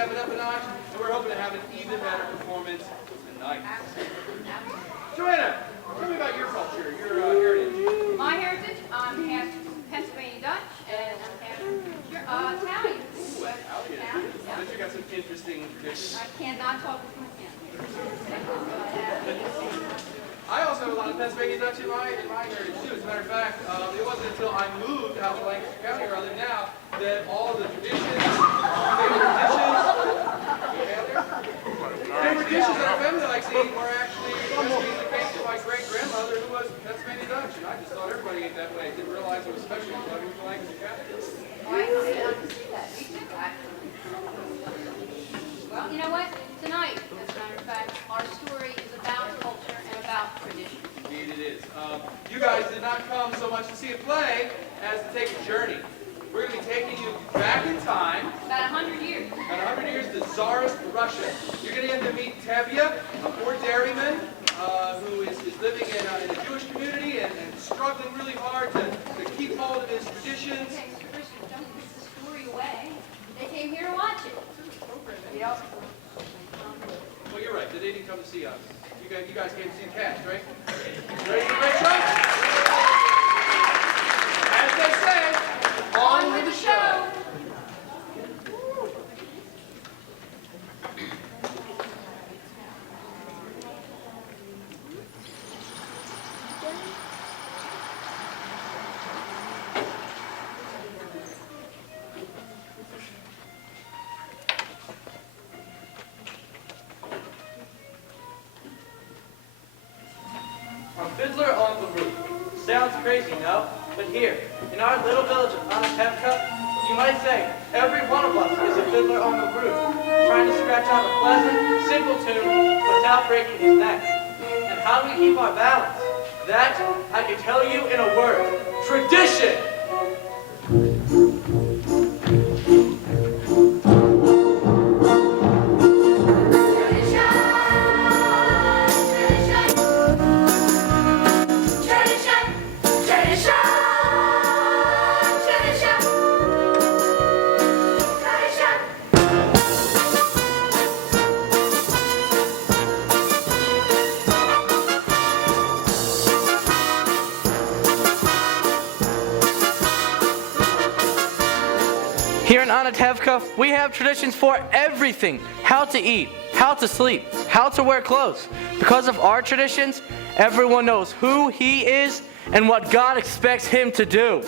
step it up a notch, and we're hoping to have an even better performance tonight. Joanna, tell me about your culture, your heritage. My heritage, I'm half Pennsylvania Dutch and I'm half Italian. Ooh, Italian. I bet you got some interesting traditions. I cannot talk with my I also have a lot of Pennsylvania Dutch in my heritage too. As a matter of fact, it wasn't until I moved out to Lancaster County, where I live now, that all the favorite dishes that our family likes to eat were actually recipes that came from my great-grandmother, who was Pennsylvania Dutch, and I just thought everybody ate that way. I didn't realize it was special until I moved to Lancaster County. I can see that. Me too. Well, you know what? Tonight, as a matter of fact, our story is about culture and about tradition. Indeed it is. You guys did not come so much to see a play as to take a journey. We're going to be taking you back in time. About 100 years. About 100 years to Tsarist Russia. You're going to get to meet Tevye, a poor dairyman who is living in a Jewish community and struggling really hard to keep hold of his traditions. Okay, Mr. Bishop, don't put the story away. They came here to watch it. Yep. Well, you're right. They didn't come to see us. You guys came to see the cast, right? Ready for a great show? As they say, on with the show. Fiddler on the roof. Sounds crazy, no? But here, in our little village of Anatevka, you might say every one of us is a fiddler on the roof, trying to scratch out a pleasant, simple tune without breaking his neck. And how do we keep our balance? That I can tell you in a word: tradition! Here in Anatevka, we have traditions for everything. How to eat, how to sleep, how to wear clothes. Because of our traditions, everyone knows who he is and what God expects him to do.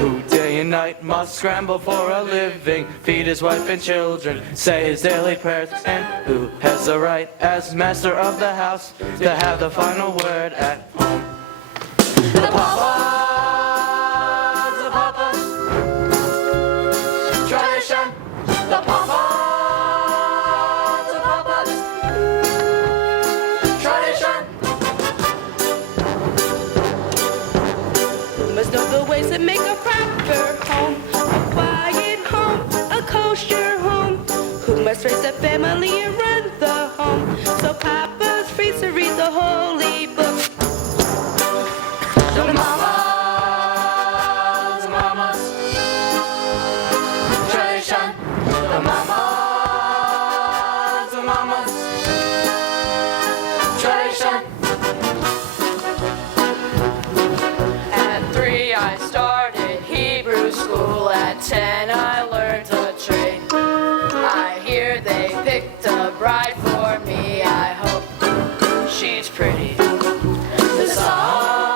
Who day and night must scramble for a living, feed his wife and children, say his daily prayers, and who has the right as master of the house to have the final word at home. The papas, tradition. The papas, tradition. Who must know the ways that make a proper home, a quiet home, a kosher home? Who must raise a family and run the home, so Papa's free to read the holy book? The mamas, tradition. The mamas, tradition. At 3 I started Hebrew school, at 10 I learned a trade. I hear they picked a bride for me, I hope she's pretty. The sons,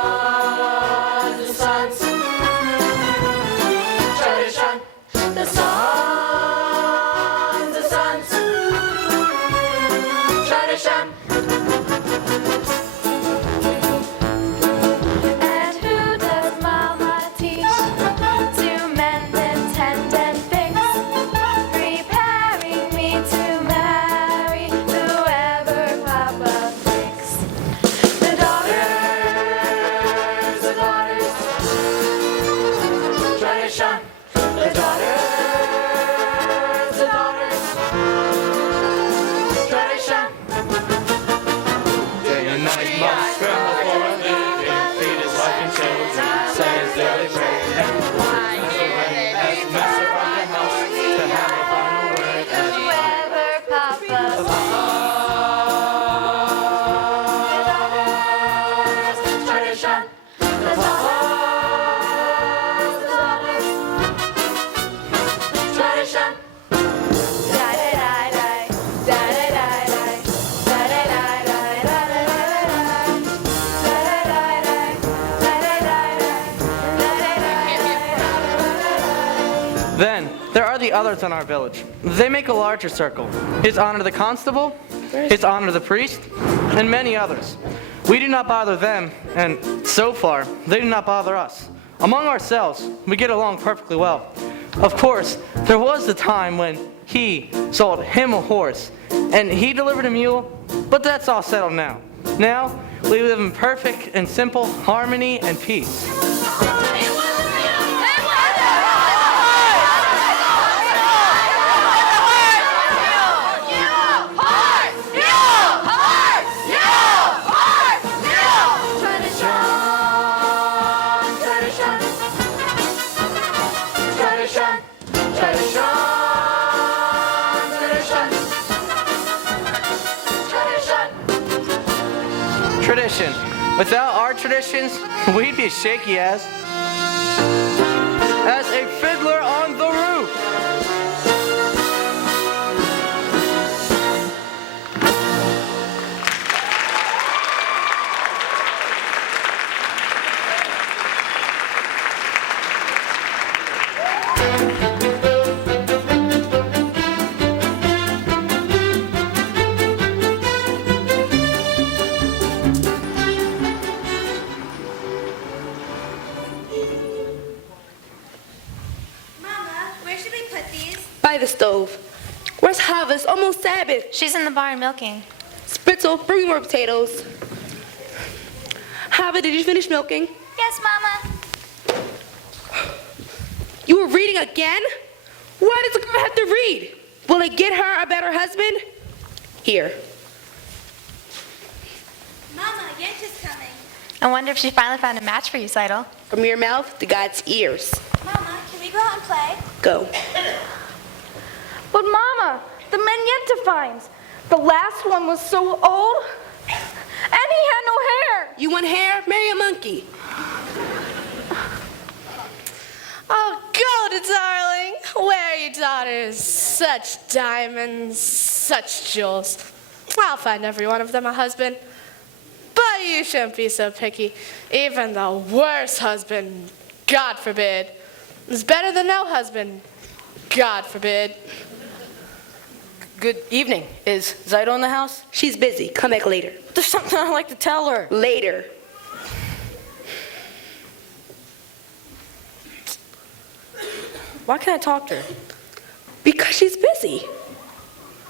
tradition. The sons, tradition. And who does Mama teach to mend and tend and fix, preparing me to marry whoever Papa picks? The daughters, Tradition. The daughters, tradition. Day and night must scramble for a living, feed his wife and children, say his daily prayer, and I hear they as master of the house to have a final word as Whoever Papa tradition. Tradition. Then, there are the others in our village. They make a larger circle. His Honor the Constable, His Honor the Priest, and many others. We do not bother them, and so far, they do not bother us. Among ourselves, we get along perfectly well. Of course, there was the time when he sold him a horse, and he delivered a mule, but that's all settled now. Now, we live in perfect and simple harmony and peace. Tradition. Without our traditions, we'd be as shaky as a fiddler on the roof. By the stove. Where's Hava? It's almost Sabbath. She's in the barn milking. Spritzel, bring more potatoes. Hava, did you finish milking? Yes, Mama. You were reading again? Why does a girl have to read? Will it get her a better husband? Here. Mama, Yenka's coming. I wonder if she finally found a match for you, Seidel. From your mouth to God's ears. Mama, can we go out and play? Go. But Mama, the man Yenta finds, the last one was so old, and he had no hair. You want hair? Marry a monkey. Oh, Golda, darling, where are your daughters? Such diamonds, such jewels. I'll find every one of them a husband. But you shouldn't be so picky. Even the worst husband, God forbid, is better than no husband, God forbid. Good evening. Is Zyto in the house? She's busy. Come back later. There's something I'd like to tell her. Later. Why can't I talk to her? Because she's busy.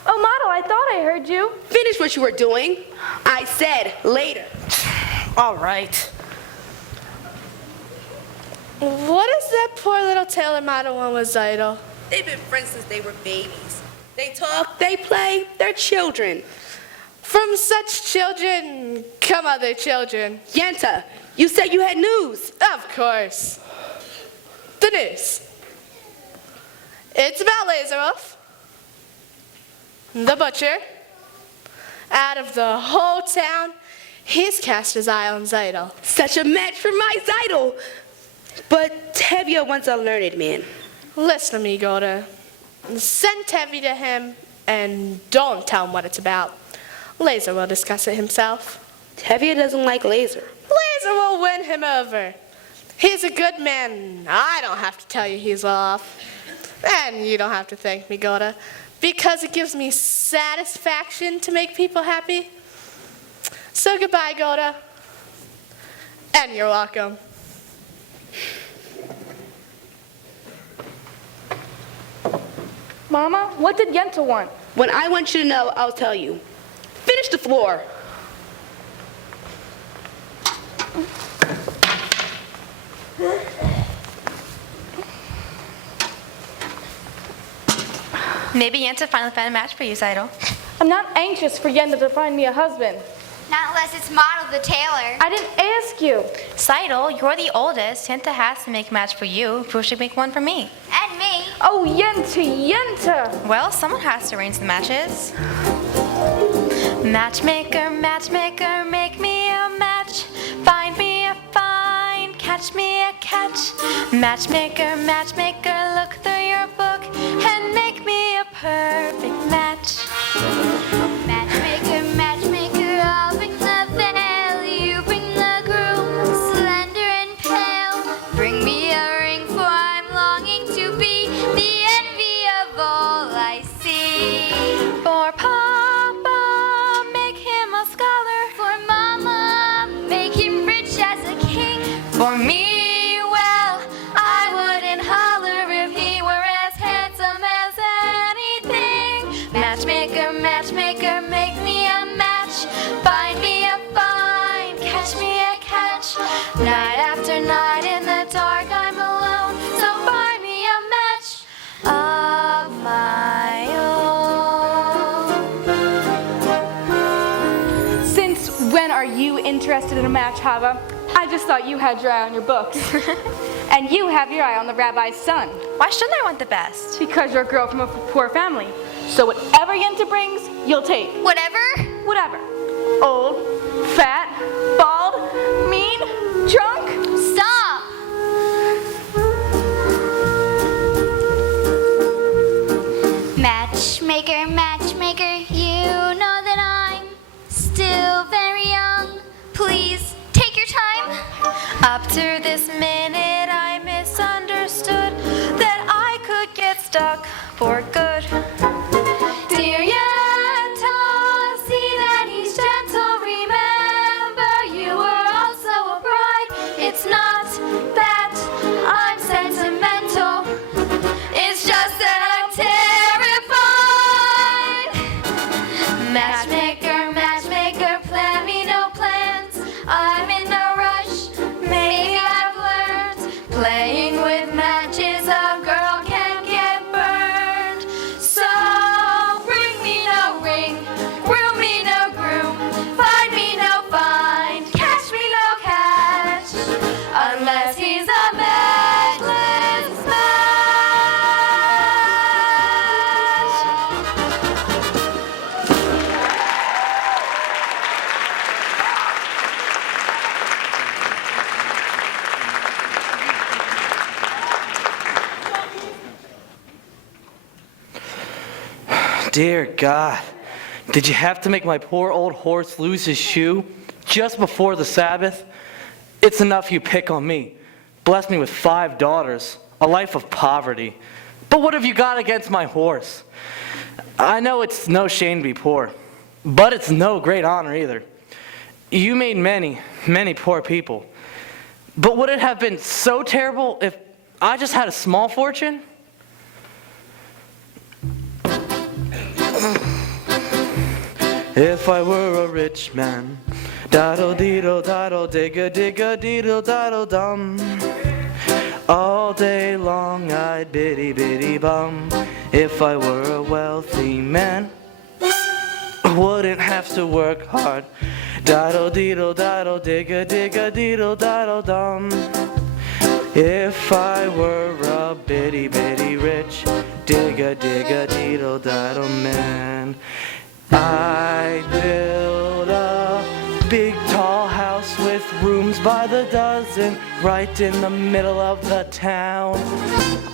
Oh, Model, I thought I heard you. Finish what you were doing. I said later. All right. What is that poor little Taylor model one with Zyto? They've been friends since they were babies. They talk, they play, they're children. From such children come other children. Yenta, you said you had news. Of course. The news. It's about Lazarov, the butcher. Out of the whole town, he's cast his eye on Zyto. Such a match for my Zyto. But Tevye wants a learned man. Listen to me, Golda. Send Tevye to him and don't tell him what it's about. Laser will discuss it himself. Tevye doesn't like Laser. Laser will win him over. He's a good man. I don't have to tell you he's well off. And you don't have to thank me, Golda, because it gives me satisfaction to make people happy. So goodbye, Golda. And you're welcome. Mama, what did Yenta want? When I want you to know, I'll tell you. Finish the floor. Maybe Yenta finally found a match for you, Zyto. I'm not anxious for Yenta to find me a husband. Not unless it's Model the tailor. I didn't ask you. Seidel, you're the oldest. Yenta has to make a match for you. Perchik make one for me. And me. Oh, Yenta. Well, someone has to arrange the matches. Matchmaker, matchmaker, make me a match. Find me a find, catch me a catch. Matchmaker, matchmaker, look through your book and make me a perfect match. Matchmaker, matchmaker, I'll bring the veil. You bring the groom, slender and pale. Bring me a ring, for I'm longing to be the envy of all I see. For Papa, make him a scholar. For Mama, make him rich as a king. For me, well, I wouldn't holler if he were as handsome as anything. Matchmaker, matchmaker, make me a match. Find me a find, catch me a catch. Night after night in the dark I'm alone, so find me a match of my own. Since when are you interested in a match, Hava? I just thought you had your eye on your books. And you have your eye on the rabbi's son. Why shouldn't I want the best? Because you're a girl from a poor family. So whatever Yenta brings, you'll take. Whatever? Whatever. Old, fat, bald, mean, drunk. Stop! Matchmaker, matchmaker, you know that I'm still very young. Please take your time. Up to this minute I misunderstood that I could get stuck for good. Dear Yenta, see that he's gentle. Remember, you were also a bride. It's not that I'm sentimental. It's just that I'm terrified. Matchmaker, matchmaker, plan me no plans. I'm in no rush. Maybe I've learned playing with matches a girl can get burned. So bring me no ring, groom me no groom, find me no find, catch me no catch, unless he's a matchless match. Dear God, did you have to make my poor old horse lose his shoe just before the Sabbath? It's enough you pick on me. Bless me with 5 daughters, a life of poverty. But what have you got against my horse? I know it's no shame to be poor, but it's no great honor either. You made many, many poor people. But would it have been so terrible if I just had a small fortune? If I were a rich man, daddle deedle daddle digga digga deedle daddle dum. All day long I'd biddy biddy bum. If I were a wealthy man, wouldn't have to work hard. Daddle deedle daddle digga digga deedle daddle dum. If I were a bitty bitty rich, digga digga deedle daddle man, I'd build a big tall house with rooms by the dozen right in the middle of the town.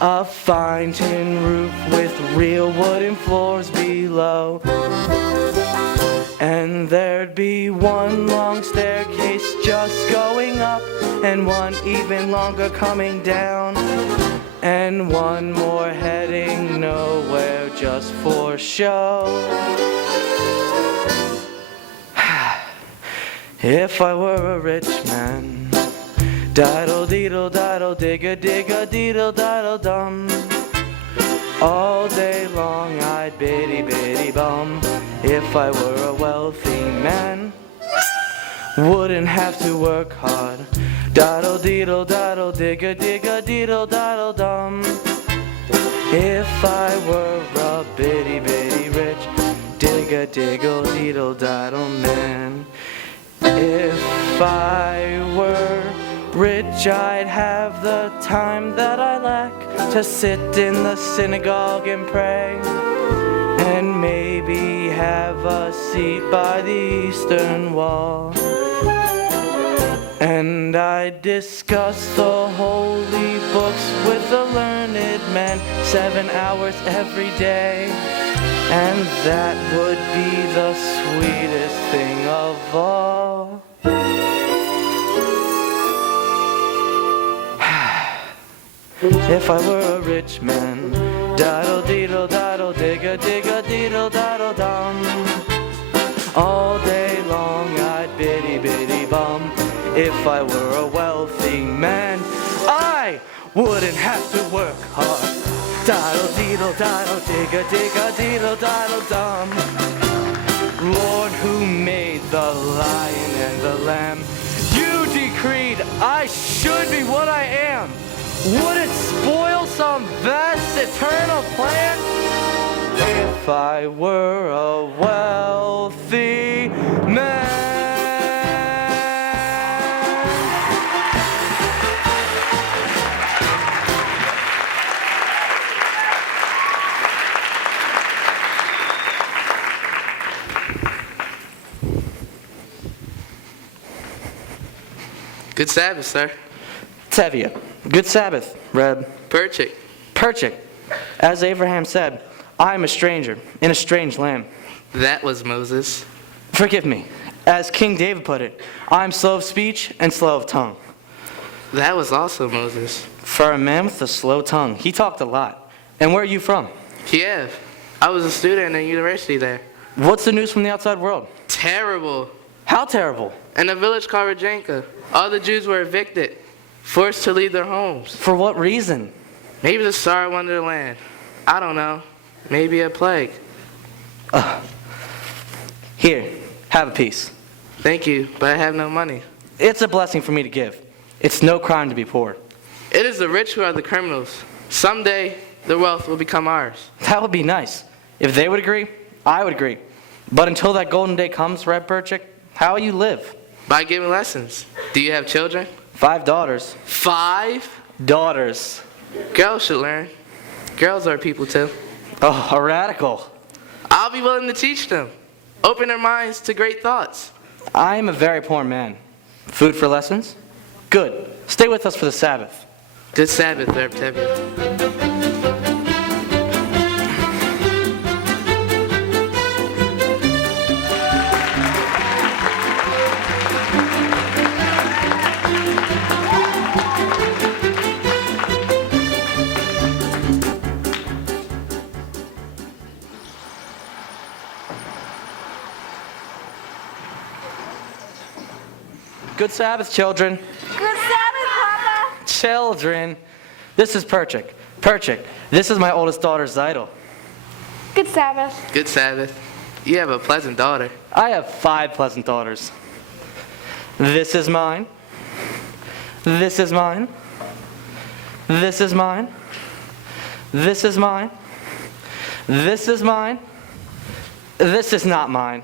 A fine tin roof with real wooden floors below. And there'd be one long staircase just going up, and one even longer coming down, and one more heading nowhere just for show. If I were a rich man, daddle deedle daddle digga digga deedle daddle dum. All day long I'd biddy biddy bum. If I were a wealthy man, wouldn't have to work hard. Daddle deedle daddle digga digga deedle daddle dum. If I were a bitty bitty rich, digga diggle deedle daddle man. If I were rich, I'd have the time that I lack to sit in the synagogue and pray, and maybe have a seat by the eastern wall. And I discuss the holy books with the learned men 7 hours every day. And that would be the sweetest thing of all. If I were a rich man, daddle deedle daddle digga digga deedle daddle dum. All day long I'd biddy biddy bum. If I were a wealthy man, I wouldn't have to work hard. Daddle deedle daddle digga digga deedle daddle dum. Lord, who made the lion and the lamb, you decreed I should be what I am. Would it spoil some vast eternal plan? If I were a wealthy man. Good Sabbath, sir. Tevye. Good Sabbath, Reb. Perchik. Perchik. As Abraham said, I am a stranger in a strange land. That was Moses. Forgive me. As King David put it, I am slow of speech and slow of tongue. That was also Moses. For a man with a slow tongue, he talked a lot. And where are you from? Kiev. I was a student at university there. What's the news from the outside world? Terrible. How terrible? In a village called Rajenka, all the Jews were evicted, forced to leave their homes. For what reason? Maybe the Tsar wanted the land. I don't know. Maybe a plague. Here, have a piece. Thank you, but I have no money. It's a blessing for me to give. It's no crime to be poor. It is the rich who are the criminals. Someday, the wealth will become ours. That would be nice. If they would agree, I would agree. But until that golden day comes, Reb Perchik, how will you live? By giving lessons. Do you have children? 5 daughters. 5? Daughters. Girls should learn. Girls are people too. Oh, a radical. I'll be willing to teach them. Open their minds to great thoughts. I am a very poor man. Food for lessons? Good. Stay with us for the Sabbath. Good Sabbath, Reb Tevye. Good Sabbath, children. Good Sabbath, Papa. Children. This is Perchik. Perchik, this is my oldest daughter, Zidel. Good Sabbath. Good Sabbath. You have a pleasant daughter. I have 5 pleasant daughters. This is mine. This is mine. This is mine. This is mine. This is mine. This is not mine.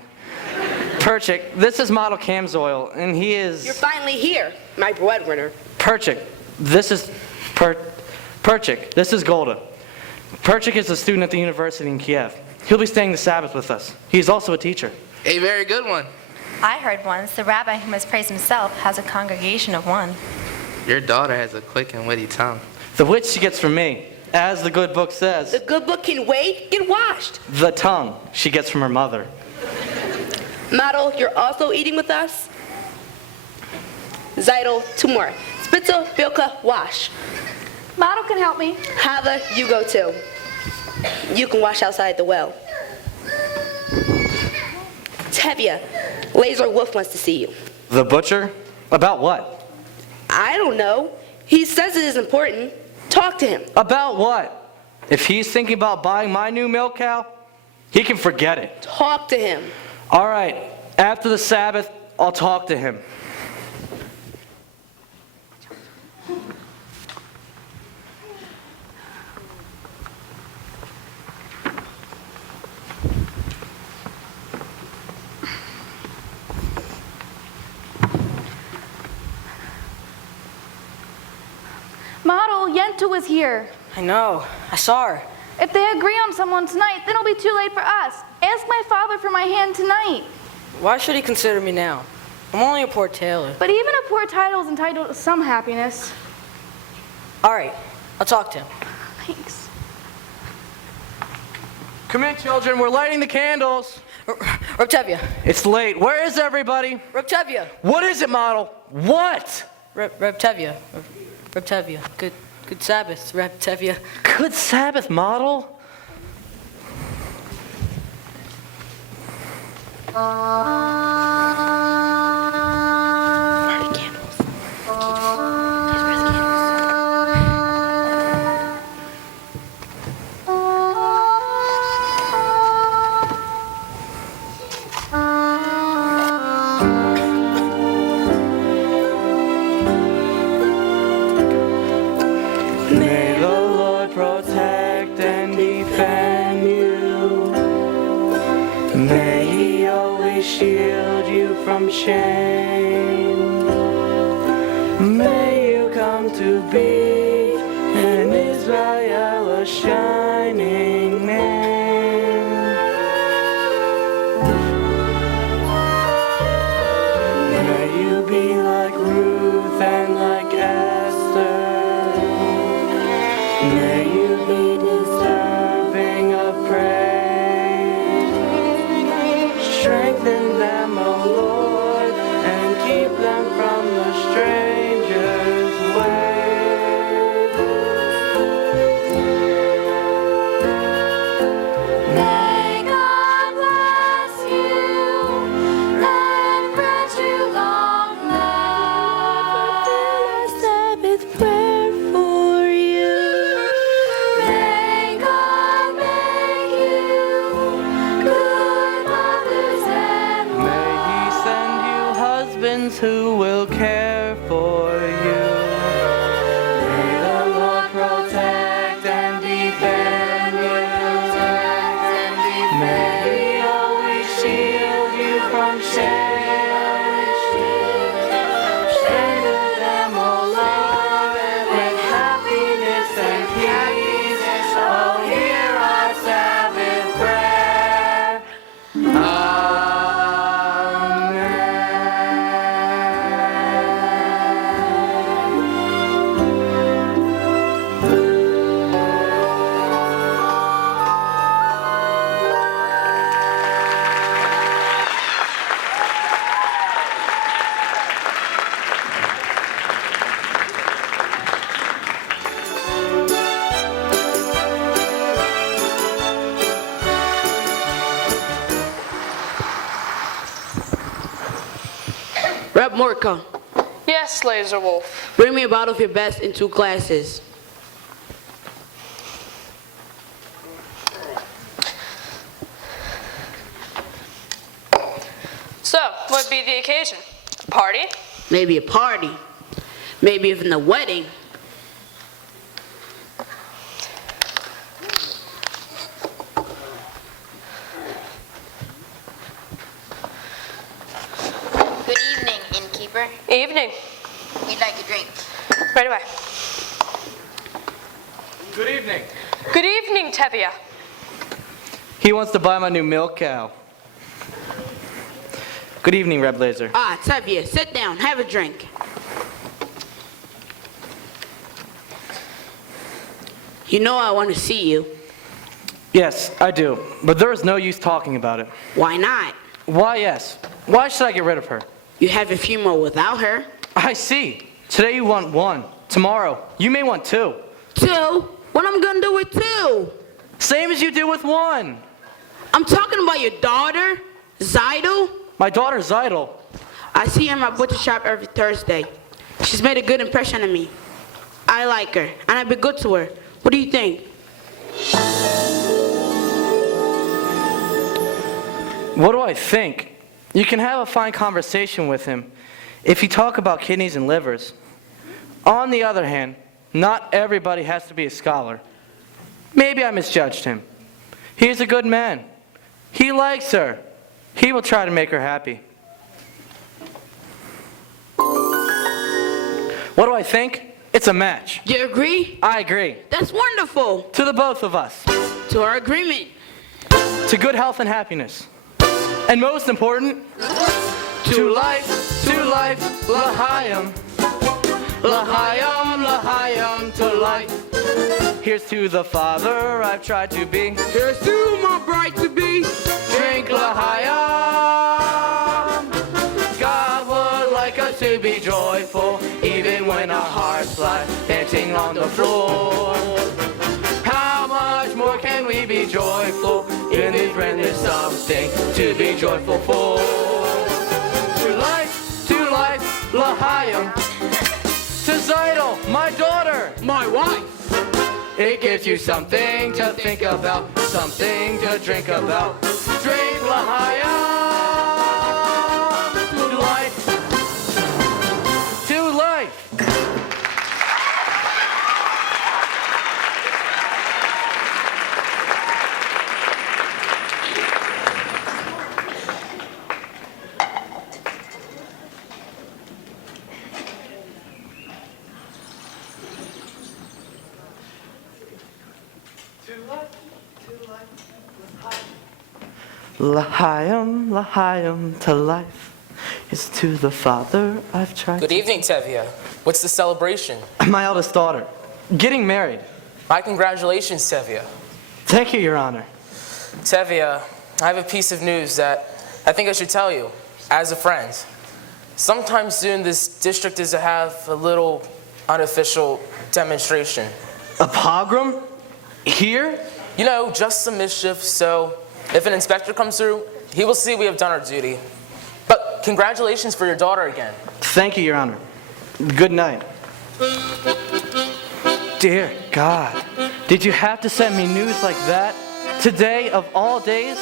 Perchik, this is model Camzoil, and he is... You're finally here, my breadwinner. Perchik, this is... Perchik, this is Golda. Perchik is a student at the university in Kiev. He'll be staying the Sabbath with us. He's also a teacher. A very good one. I heard once the rabbi who must praise himself has a congregation of 1. Your daughter has a quick and witty tongue. The wit she gets from me, as the good book says. The good book can wait. Get washed. The tongue she gets from her mother. Model, you're also eating with us? Zidel, 2 more. Spitzel, Bilka, wash. Model can help me. Hava, you go too. You can wash outside the well. Tevye, Laser Wolf wants to see you. The butcher? About what? I don't know. He says it is important. Talk to him. About what? If he's thinking about buying my new milk cow, he can forget it. Talk to him. All right, after the Sabbath, I'll talk to him. Admiral Yenta was here. I know. I saw her. If they agree on someone tonight, then it'll be too late for us. Ask my father for my hand tonight. Why should he consider me now? I'm only a poor tailor. But even a poor title is entitled to some happiness. All right, I'll talk to him. Thanks. Come in, children. We're lighting the candles. Tevye. It's late. Where is everybody? Tevye. What is it, model? What? Tevye. Tevye. Good Sabbath, Tevye. Good Sabbath, model. May the Lord protect and defend you. May He always shield you from shame. May you come to be in Israel a shining name. May you be like Ruth and like Esther. May you be deserving of praise. Strengthen them, O Lord, and keep them from the stranger's way. May God bless you and grant you long life. Sabbath prayer for you. May God make you good mothers and May He send you husbands who will care for you. May the Lord protect and defend you. May He always shield you from shame. Strengthen them, O Lord, with happiness and peace. Oh, hear our Sabbath prayer. Rep Morka, Yes, Laser Wolf. bring me a bottle of your best in 2 glasses. So, what would be the occasion? A party? Maybe a party. Maybe even a wedding. Good evening, innkeeper. Evening. We'd like a drink. Right away. Good evening. Good evening, Tevye. He wants to buy my new milk cow. Good evening, Red Blazer. Ah, Tevye, sit down, have a drink. You know I want to see you. Yes, I do. But there is no use talking about it. Why not? Why, yes. Why should I get rid of her? You have a few more without her. I see. Today you want 1. Tomorrow, you may want 2. 2? What am I gonna do with 2? Same as you do with 1. I'm talking about your daughter, Zidel. My daughter, Zidel. I see her in my butcher shop every Thursday. She's made a good impression on me. I like her, and I've been good to her. What do you think? What do I think? You can have a fine conversation with him if you talk about kidneys and livers. On the other hand, not everybody has to be a scholar. Maybe I misjudged him. He's a good man. He likes her. He will try to make her happy. What do I think? It's a match. You agree? I agree. That's wonderful. To the both of us. To our agreement. To good health and happiness. And most important, to life, L'chaim. L'chaim, L'chaim, to life. Here's to the father I've tried to be. Here's to my bride-to-be. Drink L'chaim. God would like us to be joyful, even when our hearts fly dancing on the floor. How much more can we be joyful in this when there's something to be joyful for? To life, L'chaim. To Zeidel, my daughter, My wife. it gives you something to think about, something to drink about. Drink L'chaim. To life. To life. L'chaim, L'chaim, to life. It's to the father I've tried. Good evening, Tevye. What's the celebration? My eldest daughter, getting married. My congratulations, Tevye. Thank you, Your Honor. Tevye, I have a piece of news that I think I should tell you, as a friend. Sometime soon, this district is to have a little unofficial demonstration. A pogrom? Here? You know, just some mischief, so if an inspector comes through, he will see we have done our duty. But congratulations for your daughter again. Thank you, Your Honor. Good night. Dear God, did you have to send me news like that? Today, of all days?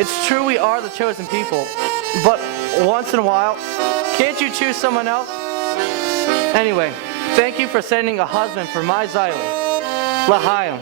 It's true we are the chosen people, but once in a while, can't you choose someone else? Anyway, thank you for sending a husband for my Zeidel. L'chaim.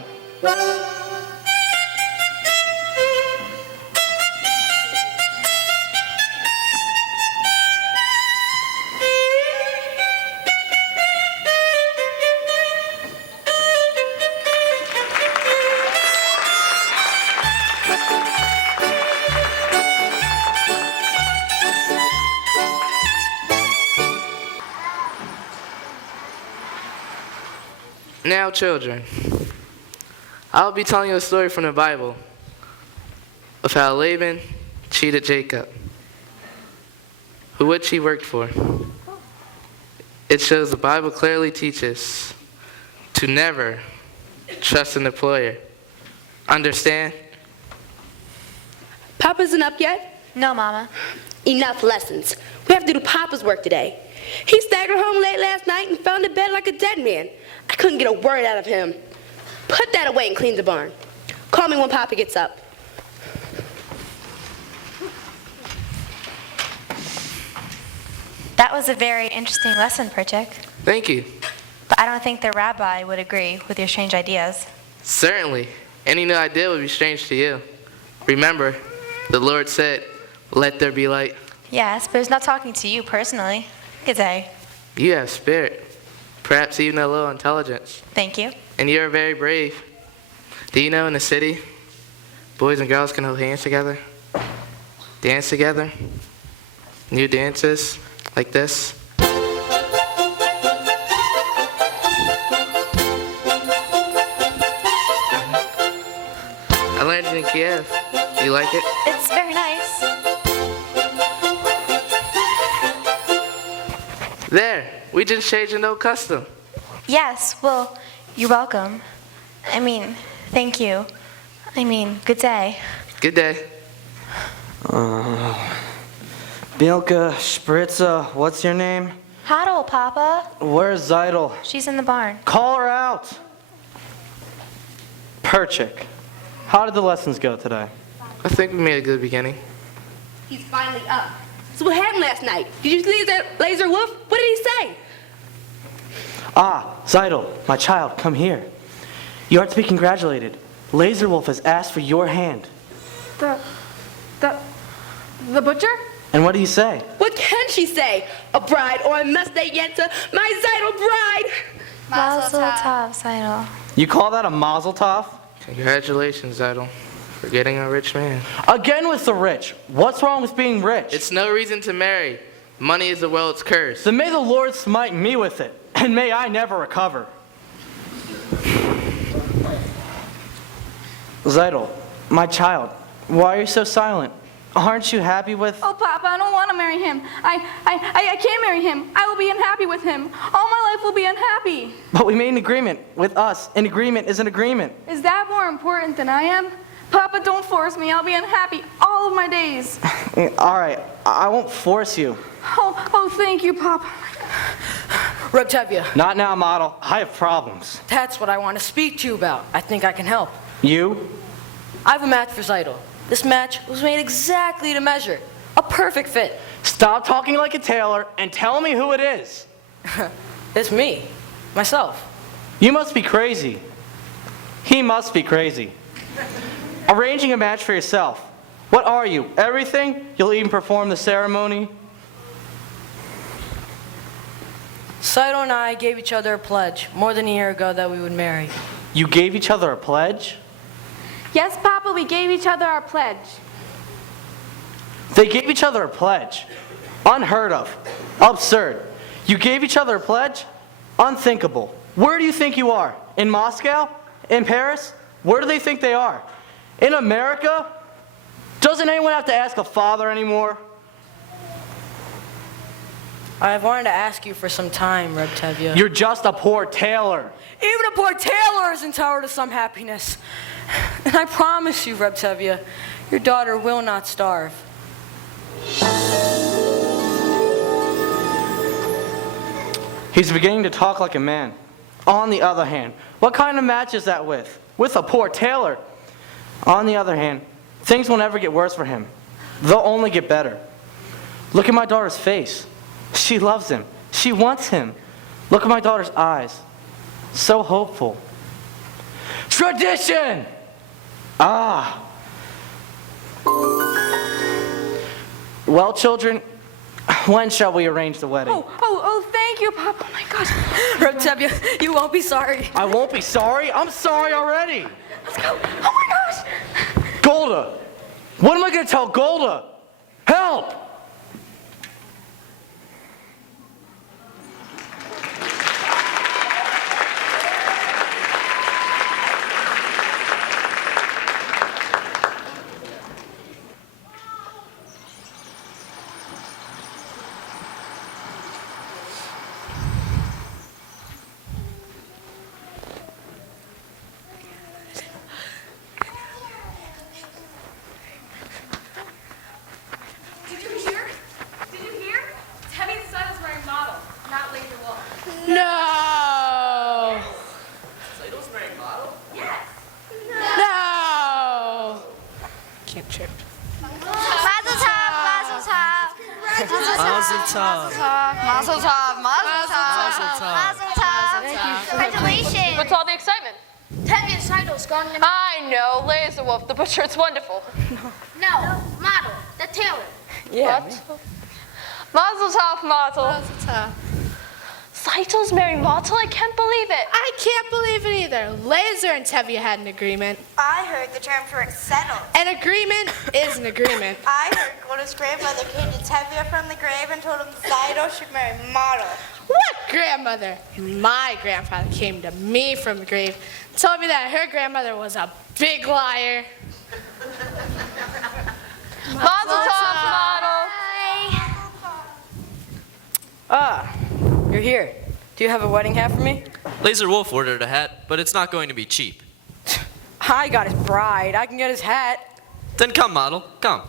Now, children, I'll be telling you a story from the Bible of how Laban cheated Jacob, which he worked for. It shows the Bible clearly teaches to never trust an employer. Understand? Papa isn't up yet? No, Mama. Enough lessons. We have to do Papa's work today. He staggered home late last night and fell into bed like a dead man. I couldn't get a word out of him. Put that away and clean the barn. Call me when Papa gets up. That was a very interesting lesson, Perchik. Thank you. But I don't think the rabbi would agree with your strange ideas. Certainly. Any new idea would be strange to you. Remember, the Lord said, "Let there be light." Yes, but it's not talking to you personally. Good day. You have spirit, perhaps even a little intelligence. Thank you. And you are very brave. Do you know in the city, boys and girls can hold hands together, dance together, new dances like this? I learned it in Kiev. Do you like it? It's very nice. There, we just changed an old custom. Yes, well, you're welcome. I mean, thank you. I mean, good day. Good day. Bilka, Spritza, what's your name? Huddle, Papa. Where's Zeidel? She's in the barn. Call her out. Perchik, how did the lessons go today? I think we made a good beginning. He's finally up. So what happened last night? Did you see that laser wolf? What did he say? Ah, Zeidel, my child, come here. You are to be congratulated. Laser Wolf has asked for your hand. The butcher? And what do you say? What can she say? A bride or a Mustang Yenta? My Zeidel bride! Mazel tov, Seidel. You call that a mazel tov? Congratulations, Idol, for getting a rich man. Again with the rich. What's wrong with being rich? It's no reason to marry. Money is the world's curse. Then may the Lord smite me with it, and may I never recover. Zeidel, my child, why are you so silent? Aren't you happy with... Oh, Papa, I don't want to marry him. I can't marry him. I will be unhappy with him. All my life will be unhappy. But we made an agreement with us. An agreement is an agreement. Is that more important than I am? Papa, don't force me. I'll be unhappy all of my days. All right, I won't force you. Oh, thank you, Papa. Reb Tevye, Not now, model. I have problems. that's what I want to speak to you about. I think I can help. You? I have a match for Zeidel. This match was made exactly to measure. A perfect fit. Stop talking like a tailor and tell me who it is. It's me. Myself. You must be crazy. He must be crazy. Arranging a match for yourself. What are you? Everything? You'll even perform the ceremony? Zeidel and I gave each other a pledge more than a year ago that we would marry. You gave each other a pledge? Yes, Papa, we gave each other our pledge. They gave each other a pledge. Unheard of. Absurd. You gave each other a pledge? Unthinkable. Where do you think you are? In Moscow? In Paris? Where do they think they are? In America? Doesn't anyone have to ask a father anymore? I've wanted to ask you for some time, Reb Tevye. You're just a poor tailor. Even a poor tailor is entitled to some happiness. And I promise you, Reb Tevye, your daughter will not starve. He's beginning to talk like a man. On the other hand, what kind of match is that with? With a poor tailor. On the other hand, things will never get worse for him. They'll only get better. Look at my daughter's face. She loves him. She wants him. Look at my daughter's eyes. So hopeful. Tradition! Ah. Well, children, when shall we arrange the wedding? Oh, thank you, Papa. Oh, my gosh. Reb Tevye, you won't be sorry. I won't be sorry. I'm sorry already. Let's go. Oh, my gosh. Golda! What am I going to tell Golda? Help! Did you hear? Tevye Seidel's wearing model, not laser wolf. No! Seidel's wearing model? Yes. No! Can't trip. Mazel tov, mazel tov. Mazel tov. Mazel tov, mazel tov. Mazel tov. Congratulations. What's all the excitement? Tevye Seidel's going to... I know, Laser Wolf, the butcher, it's wonderful. No, model, the tailor. Yeah. Mazel tov, Mazel. Seidel's marrying Mazel? I can't believe it. I can't believe it either. Laser and Tevye had an agreement. I heard the terms weren't settled. An agreement is an agreement. I heard Golda's grandmother came to Tevye from the grave and told him Zeidel should marry Model. What grandmother? My grandfather came to me from the grave and told me that her grandmother was a big liar. Mazel tov, Model. Ah, you're here. Do you have a wedding hat for me? Laser Wolf ordered a hat, but it's not going to be cheap. I got his bride. I can get his hat. Then come, model, come.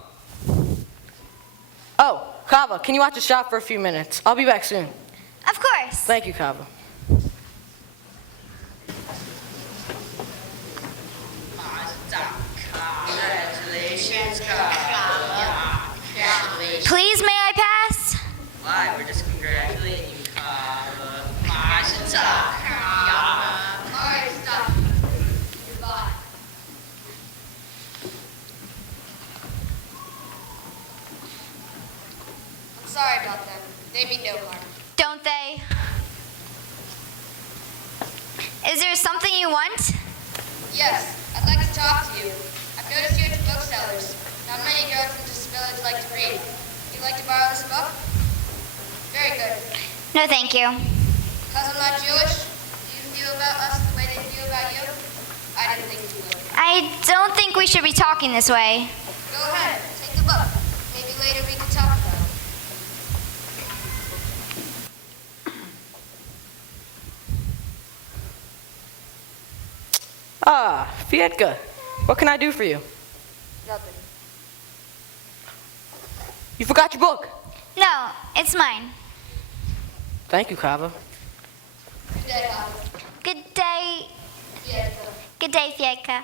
Oh, Hava, can you watch the shop for a few minutes? I'll be back soon. Of course. Thank you, Hava. Please, may I pass? Why? We're just congratulating you. I'm sorry about them. They mean no harm. Don't they? Is there something you want? Yes, I'd like to talk to you. I've noticed you at the booksellers. Not many girls in this village like to read. Would you like to borrow this book? Very good. No, thank you. Because I'm not Jewish, do you feel about us the way they feel about you? I didn't think you would. I don't think we should be talking this way. Go ahead, take the book. Maybe later we can talk about it. Ah, Fietka, what can I do for you? Nothing. You forgot your book. No, it's mine. Thank you, Hava. Good day, Hava. Good day. Yeah, Good day, Fiedka.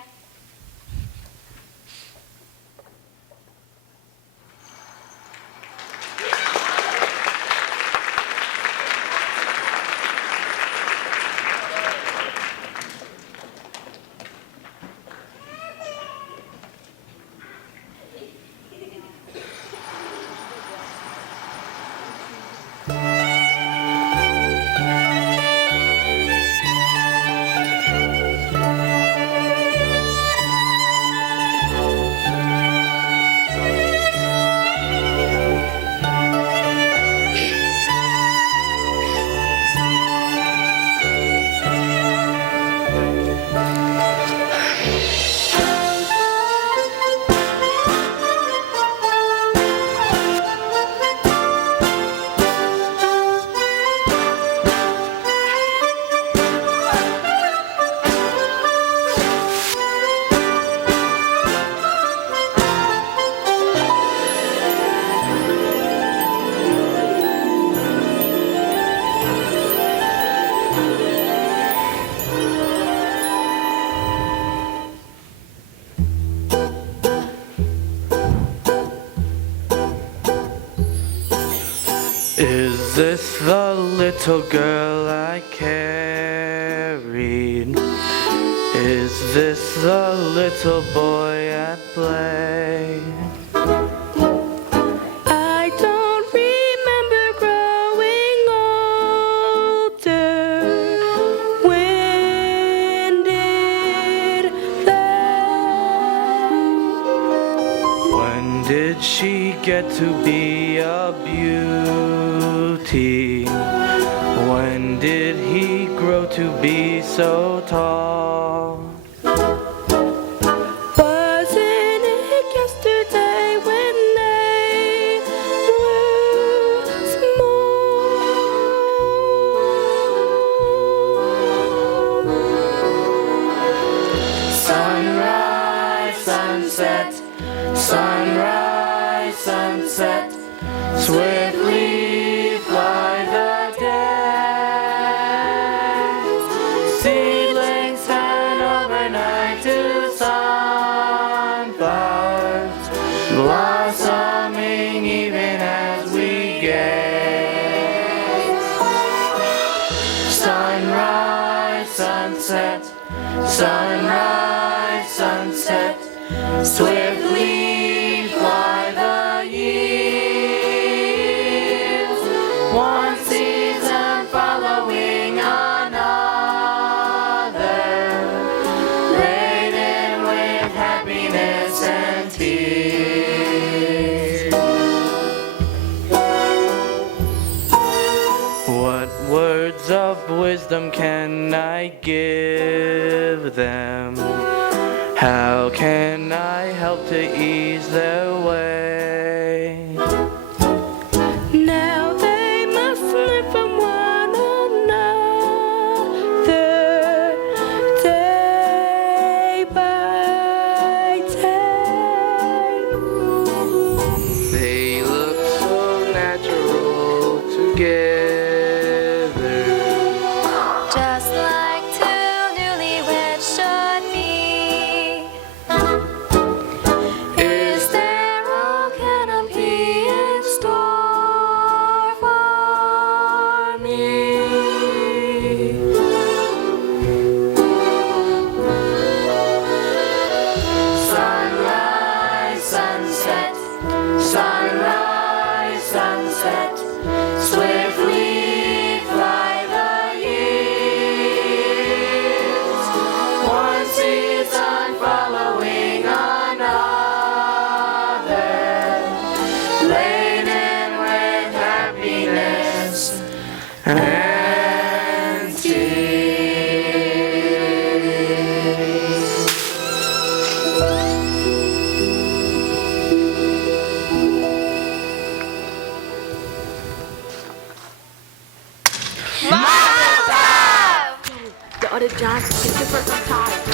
Is this the little girl I carried? Is this the little boy at play? I don't remember growing older. When did they? When did she get to be a beauty? When did he grow to be so tall? Wasn't it yesterday when they were small? Sunrise, sunset, sunrise, sunset, swiftly fly the days. Seedlings turn overnight to sunflowers, blossoming even as we gaze. Sunrise, sunset, sunrise, sunset, swiftly fly the years, one season following another, laden with happiness and tears. What words of wisdom can I give them? How can I help to ease their way? Now they must learn from one another, day by day. They look so natural together. Just like two newlyweds should be. Is there because I'm tired.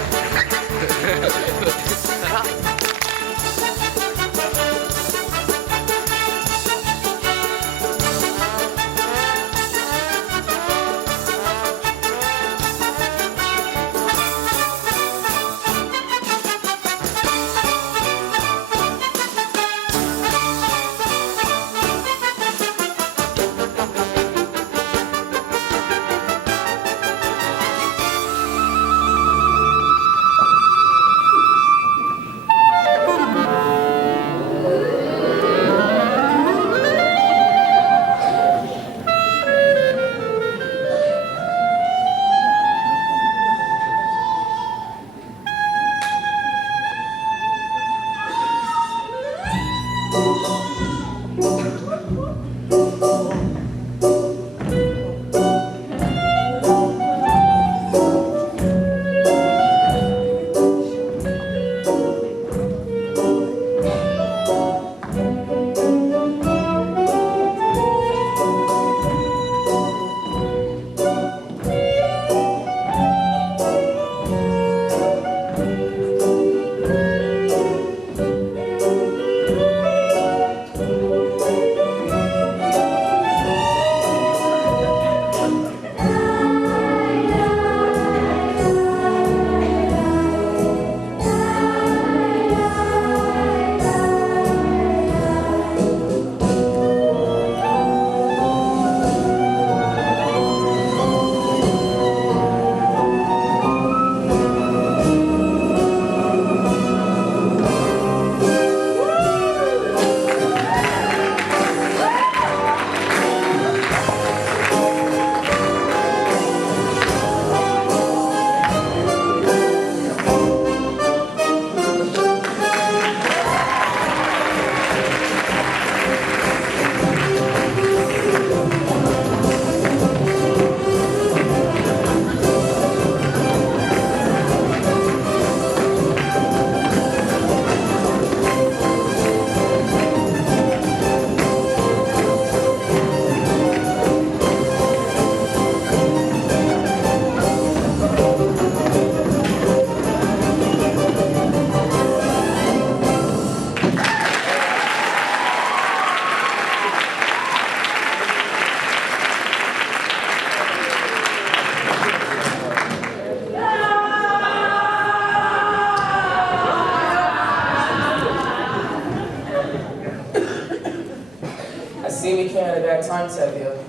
see we came at a bad time, Tevye.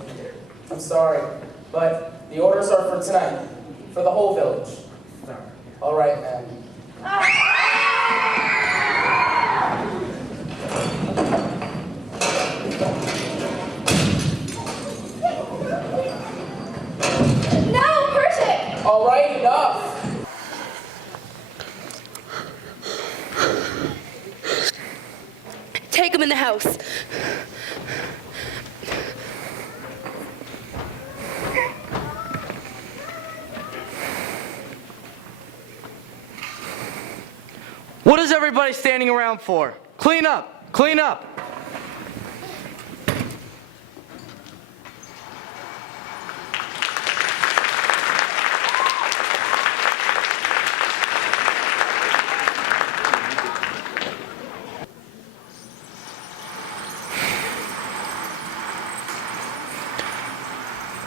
I'm sorry, but the orders are for tonight, for the whole village. All right, man. No, Perchik! All right, enough. Take him in the house. What is everybody standing around for? Clean up! Clean up!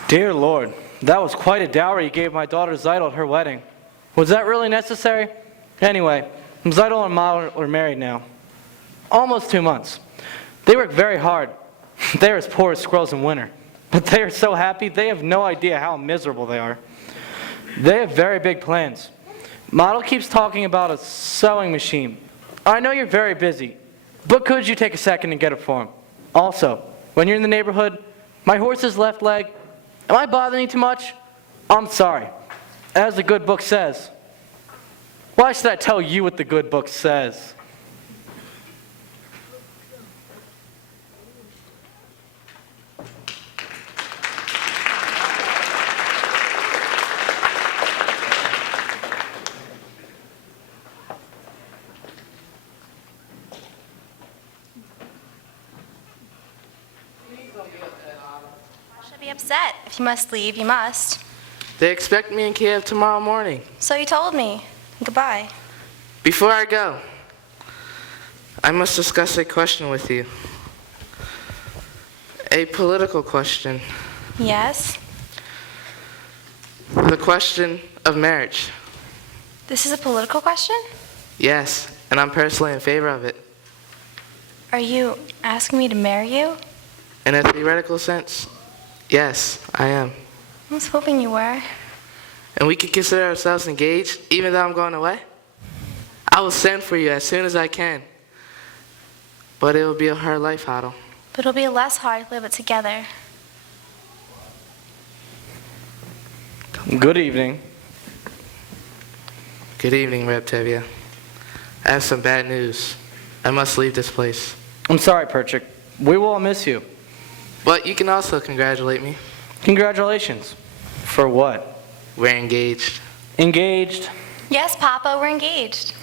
Dear Lord, that was quite a dowry you gave my daughter Zeidel at her wedding. Was that really necessary? Anyway, Zeidel and Ma are married now. Almost 2 months. They work very hard. They're as poor as squirrels in winter. But they are so happy, they have no idea how miserable they are. They have very big plans. Model keeps talking about a sewing machine. I know you're very busy, but could you take a second and get it for him? Also, when you're in the neighborhood, my horse's left leg, am I bothering you too much? I'm sorry. As the good book says. Why should I tell you what the good book says? Should be upset. If you must leave, you must. They expect me in Kiev tomorrow morning. So you told me. Goodbye. Before I go, I must discuss a question with you. A political question. Yes? The question of marriage. This is a political question? Yes, and I'm personally in favor of it. Are you asking me to marry you? In a theoretical sense, yes, I am. I was hoping you were. And we could consider ourselves engaged, even though I'm going away? I will send for you as soon as I can. But it will be a hard life, Otto. But it'll be less hard to live it together. Good evening. Good evening, Reb Tevye. I have some bad news. I must leave this place. I'm sorry, Perchik. We will all miss you. But you can also congratulate me. Congratulations. For what? We're engaged. Engaged? Yes, Papa, we're engaged.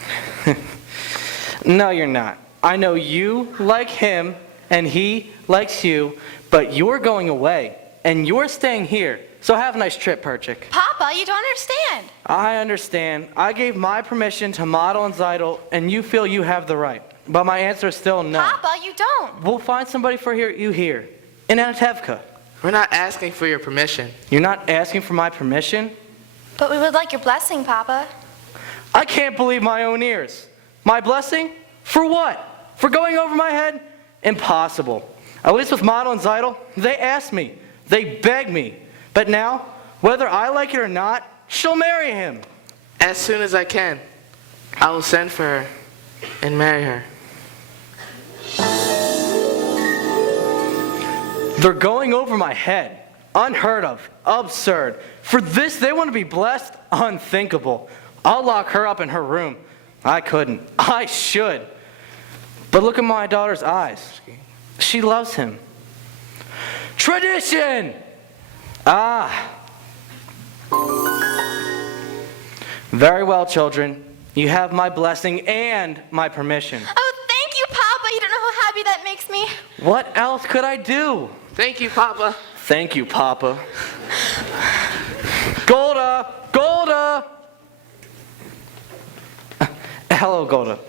No, you're not. I know you like him, and he likes you, but you're going away, and you're staying here. So have a nice trip, Perchik. Papa, you don't understand. I understand. I gave my permission to Model and Zeidel, and you feel you have the right. But my answer is still no. Papa, you don't. We'll find somebody for you here, in Anatevka. We're not asking for your permission. You're not asking for my permission? But we would like your blessing, Papa. I can't believe my own ears. My blessing? For what? For going over my head? Impossible. At least with Model and Zeidel, they asked me. They begged me. But now, whether I like it or not, she'll marry him. As soon as I can, I will send for her and marry her. They're going over my head. Unheard of. Absurd. For this, they want to be blessed? Unthinkable. I'll lock her up in her room. I couldn't. I should. But look at my daughter's eyes. She loves him. Tradition! Ah. Very well, children. You have my blessing and my permission. Oh, thank you, Papa. You don't know how happy that makes me. What else could I do? Thank you, Papa. Thank you, Papa. Golda! Golda! Hello, Golda.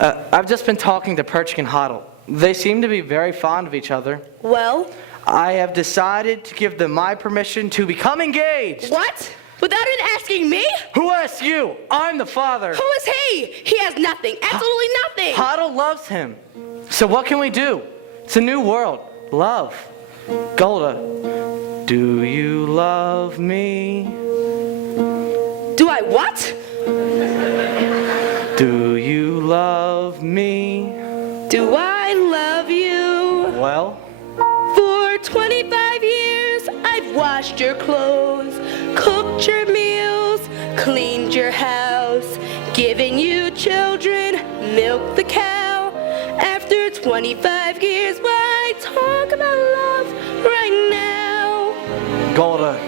I've just been talking to Perchik and Hoddle. They seem to be very fond of each other. Well? I have decided to give them my permission to become engaged. What? Without even asking me? Who asked you? I'm the father. Who is he? He has nothing. Absolutely nothing. Hoddle loves him. So what can we do? It's a new world. Love. Golda, do you love me? Do I what? Do you love me? Do I love you? Well? For 25 years, I've washed your clothes, cooked your meals, cleaned your house, given you children, milked the cow. After 25 years, why talk about love right now? Golda,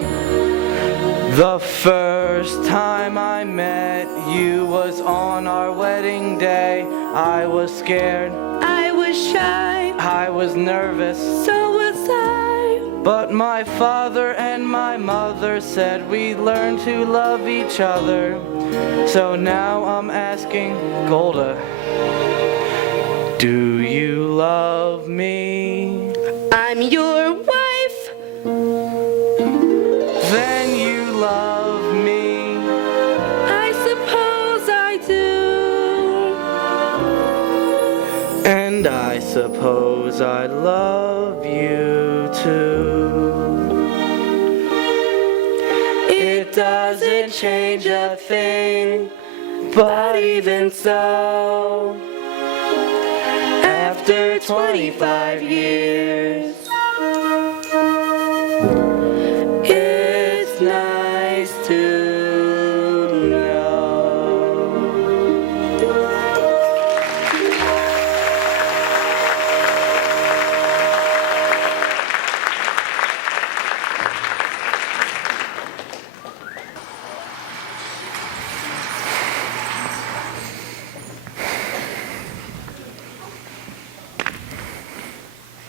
the first time I met you was on our wedding day. I was scared. I was shy. I was nervous. So was I. But my father and my mother said we'd learn to love each other. So now I'm asking, Golda, do you love me? I'm your wife. Then you love me. I suppose I do. And I suppose I love you too. It doesn't change a thing, but even so, after 25 years, it's nice to know.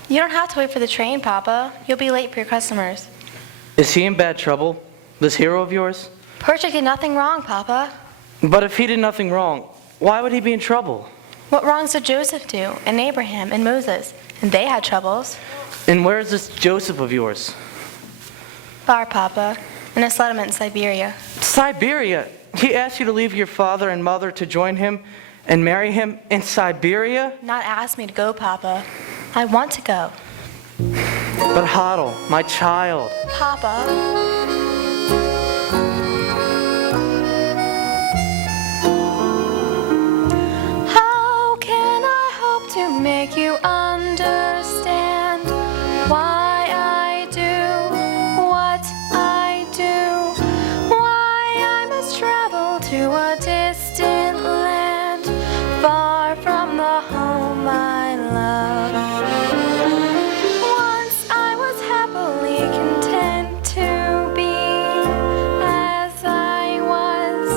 You don't have to wait for the train, Papa. You'll be late for your customers. Is he in bad trouble? this hero of yours? Perchik did nothing wrong, Papa. But if he did nothing wrong, why would he be in trouble? What wrongs did Joseph do, and Abraham, and Moses? And they had troubles. And where is this Joseph of yours? Bar, Papa, in a settlement in Siberia. Siberia? He asked you to leave your father and mother to join him and marry him in Siberia? Not asked me to go, Papa. I want to go. But Hadel, my child. Papa. To make you understand why I do what I do, why I must travel to a distant land, far from the home I love. Once I was happily content to be as I was,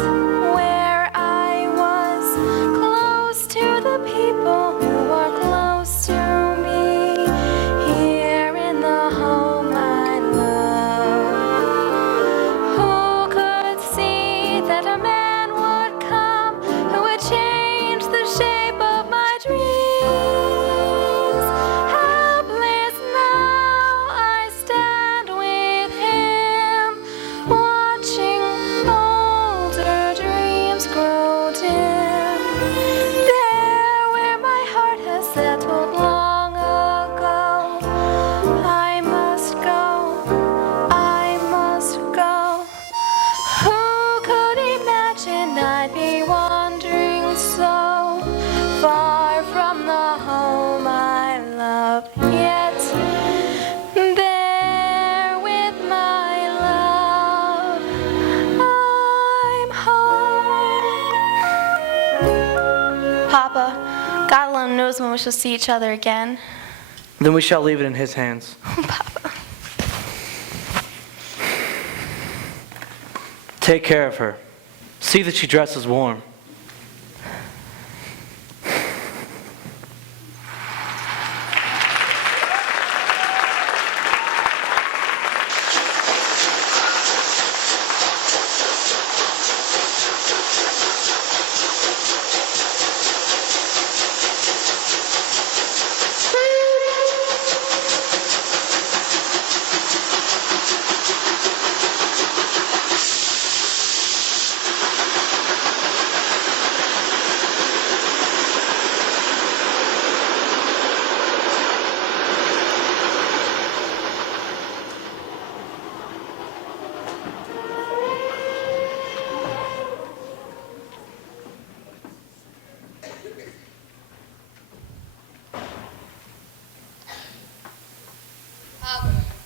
where I was, close to the people close to me, here in the home I love. Who could see that a man would come who would change the shape of my dreams? Helpless now I stand with him, watching older dreams grow dim. Settled long ago. I must go, I must go. Who could imagine I'd be wandering so far from the home I love? Yet there with my love, I'm home. Papa, God alone knows when we shall see each other again. Then we shall leave it in his hands. Papa. Take care of her. See that she dresses warm.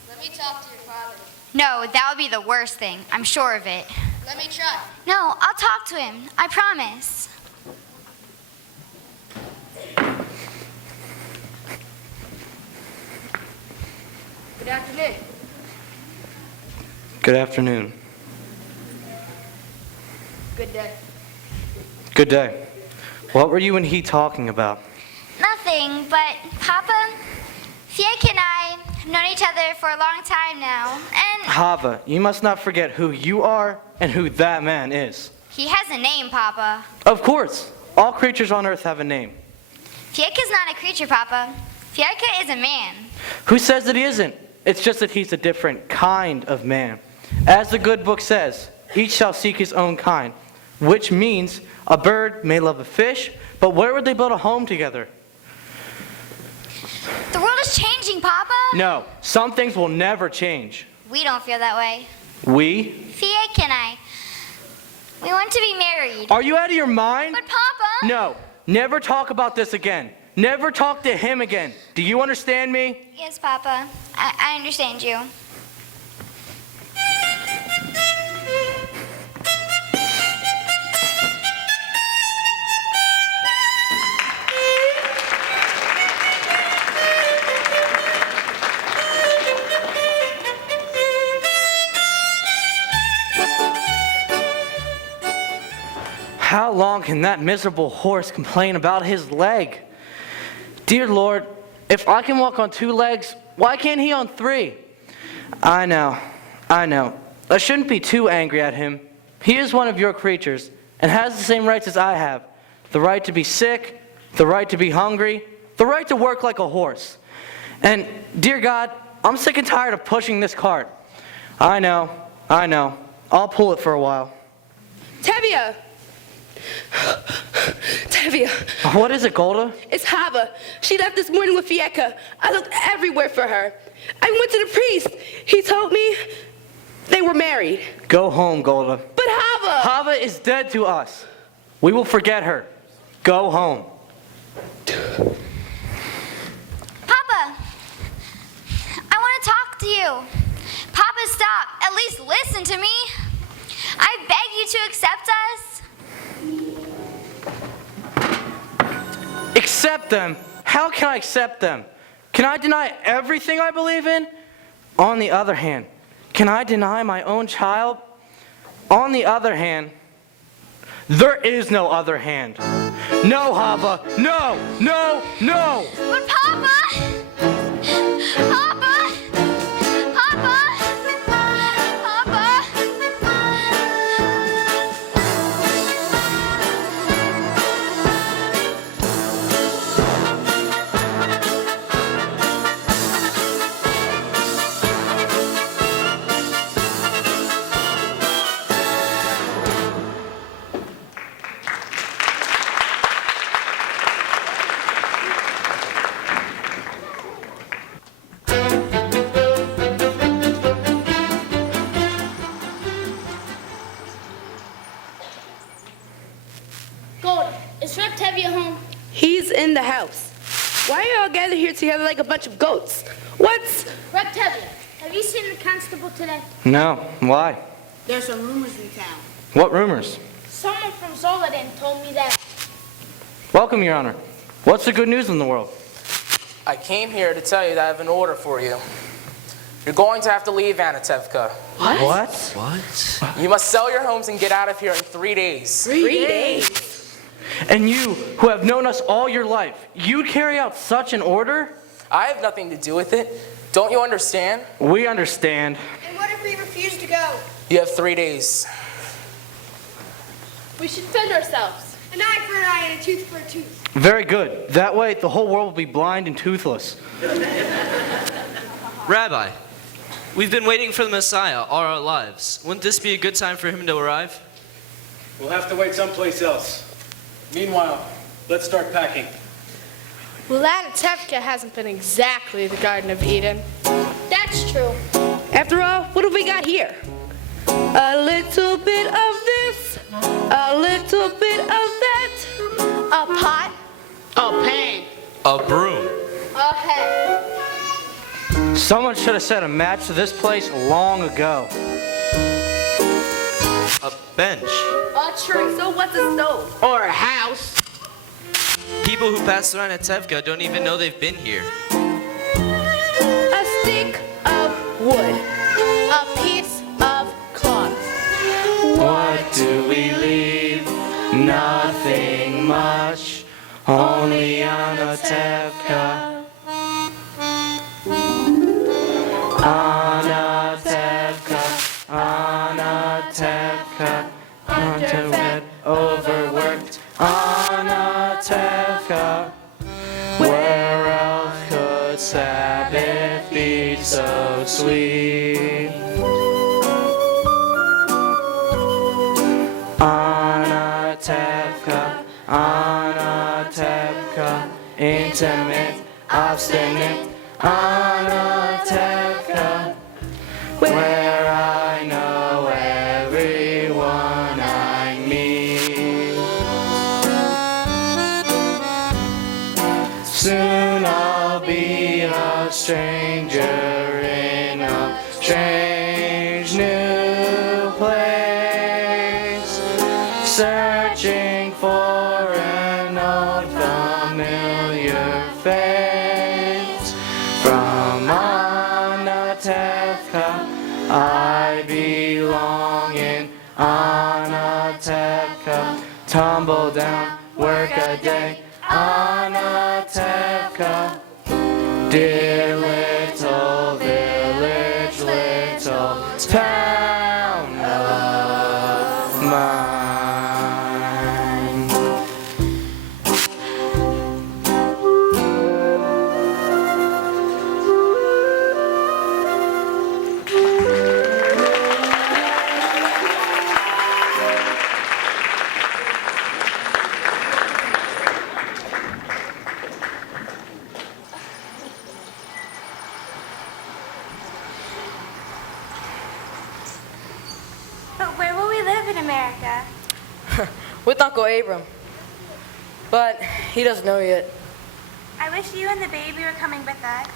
Let me talk to your father. No, that would be the worst thing. I'm sure of it. Let me try. No, I'll talk to him. I promise. Good afternoon. Good afternoon. Good day. Good day. What were you and he talking about? Nothing, but Papa, Fiek and I have known each other for a long time now, and Hava, you must not forget who you are and who that man is. he has a name, Papa. Of course. All creatures on earth have a name. Fiek is not a creature, Papa. Fieka is a man. Who says that he isn't? It's just that he's a different kind of man. As the good book says, each shall seek his own kind, which means a bird may love a fish, but where would they build a home together? The world is changing, Papa. No, some things will never change. We don't feel that way. We? Fiek and I, we want to be married. Are you out of your mind? But Papa! No, never talk about this again. Never talk to him again. Do you understand me? Yes, Papa. I understand you. How long can that miserable horse complain about his leg? Dear Lord, if I can walk on 2 legs, why can't he on 3? I know. I shouldn't be too angry at him. He is one of your creatures and has the same rights as I have. The right to be sick, the right to be hungry, the right to work like a horse. And, dear God, I'm sick and tired of pushing this cart. I know. I'll pull it for a while. Tevye! Tevye. What is it, Golda? It's Hava. She left this morning with Fieka. I looked everywhere for her. I went to the priest. He told me they were married. Go home, Golda. But Hava! Hava is dead to us. We will forget her. Go home. Papa, I want to talk to you. Papa, stop. At least listen to me. I beg you to accept us. Accept them? How can I accept them? Can I deny everything I believe in? On the other hand, can I deny my own child? On the other hand, there is no other hand. No, Hava. No. But Papa! Papa! Is Tevye home? He's in the house. Why are you all gathered here together like a bunch of goats? What's... Tevye, have you seen the constable today? No. Why? There's some rumors in town. What rumors? Someone from Zolodin told me that. Welcome, Your Honor. What's the good news in the world? I came here to tell you that I have an order for you. You're going to have to leave Anatevka. What? You must sell your homes and get out of here in 3 days. 3 days? And you, who have known us all your life, you'd carry out such an order? I have nothing to do with it. Don't you understand? We understand. And what if we refuse to go? You have 3 days. We should defend ourselves. An eye for an eye and a tooth for a tooth. Very good. That way, the whole world will be blind and toothless. Rabbi, we've been waiting for the Messiah all our lives. Wouldn't this be a good time for him to arrive? We'll have to wait someplace else. Meanwhile, let's start packing. Well, Anatevka hasn't been exactly the Garden of Eden. That's true. After all, what have we got here? A little bit of this, a little bit of that. A pot. A pan. A broom. A head. Someone should have set a match to this place long ago. A bench. A tree. So what's a stove? Or a house. People who pass through Anatevka don't even know they've been here. A stick of wood. A piece of cloth. What do we leave? Nothing much. Only Anatevka. Anatevka. Anatevka. Underfed, overworked. Anatevka. Where else could Sabbath be so sweet? Anatevka, Anatevka, intimate, obstinate, Anatevka, where I know everyone I meet. Soon I'll be a stranger in a strange new place, searching for an old familiar face. From Anatevka I belong in Anatevka. Tumble down, work a day, Anatevka. Dear little village, little town. with Uncle Abram. But he doesn't know yet. I wish you and the baby were coming with us.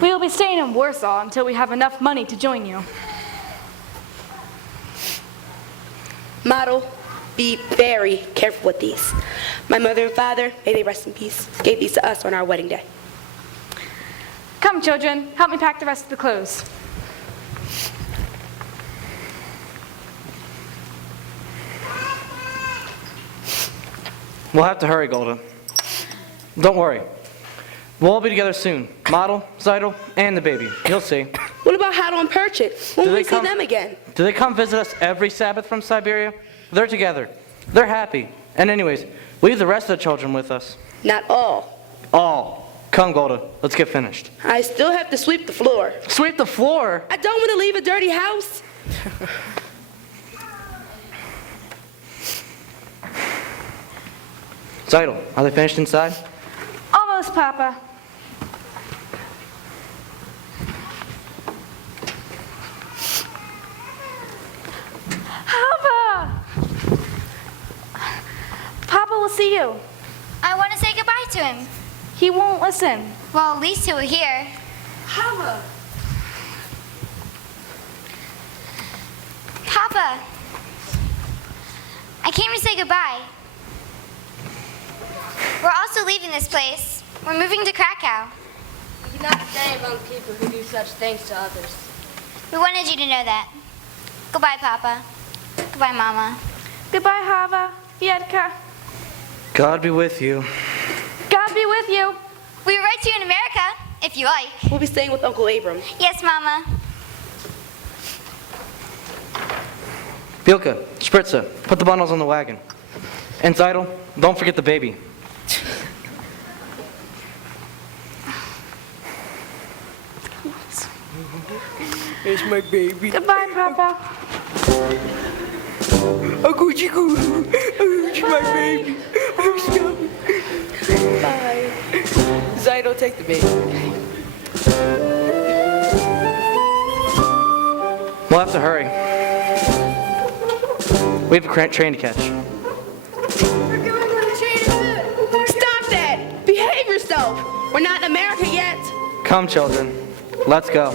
We will be staying in Warsaw until we have enough money to join you. Model, be very careful with these. My mother and father, may they rest in peace, gave these to us on our wedding day. Come, children, help me pack the rest of the clothes. We'll have to hurry, Golda. Don't worry. We'll all be together soon. Model, Zeidel, and the baby. You'll see. What about Hava and Perchik? When will we see them again? Do they come visit us every Sabbath from Siberia? They're together. They're happy. And anyways, leave the rest of the children with us. Not all. All. Come, Golda. Let's get finished. I still have to sweep the floor. Sweep the floor? I don't want to leave a dirty house. Zeidel, are they finished inside? Almost, Papa. Hava! Papa will see you. I want to say goodbye to him. He won't listen. Well, at least he'll hear. Hava! Papa, I came to say goodbye. We're also leaving this place. We're moving to Krakow. You cannot say among people who do such things to others. We wanted you to know that. Goodbye, Papa. Goodbye, Mama. Goodbye, Hava. Yedka. God be with you. God be with you. We will write to you in America, if you like. We'll be staying with Uncle Abram. Yes, Mama. Bilka, Spritza, put the bundles on the wagon. And Zeidel, don't forget the baby. Here's my baby. Goodbye, Papa. Uncle Chico. My baby. Bye. Zeidel, take the baby. We'll have to hurry. We have a train to catch. Stop that! Behave yourself! We're not in America yet. Come, children. Let's go.